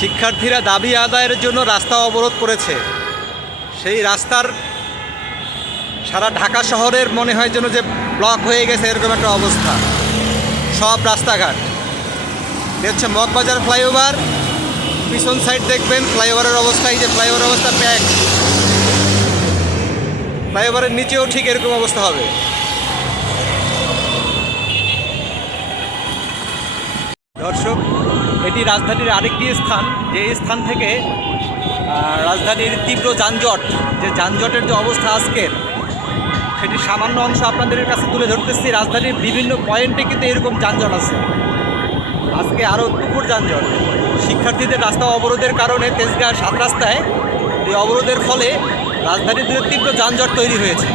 শিক্ষার্থীরা দাবি আদায়ের জন্য রাস্তা অবরোধ করেছে। সেই রাস্তার সারা ঢাকা শহরের মনে হয় যেন যে ব্লক হয়ে গেছে, এরকম একটা অবস্থা। সব রাস্তাঘাট। হচ্ছে মগবাজার ফ্লাইওভার। পিছন সাইড দেখবেন, ফ্লাইওভারের অবস্থা, এই যে ফ্লাইওভারের অবস্থা প্যাক। ফ্লাইওভারের নিচেও ঠিক এরকম অবস্থা হবে। দর্শক, এটি রাজধানীর আরেকটি স্থান, যে স্থান থেকে রাজধানীর তীব্র যানজট, যে যানজটের যে অবস্থা আজকের সেটি সামান্য অংশ আপনাদের কাছে তুলে ধরতেছি। রাজধানীর বিভিন্ন পয়েন্টে কিন্তু এরকম যানজট আছে। আজকে আরও তুপুর যানজট। শিক্ষার্থীদের রাস্তা অবরোধের কারণে তেজগাঁ সাত রাস্তায়, এই অবরোধের ফলে রাজধানীর দিকে তীব্র যানজট তৈরি হয়েছে।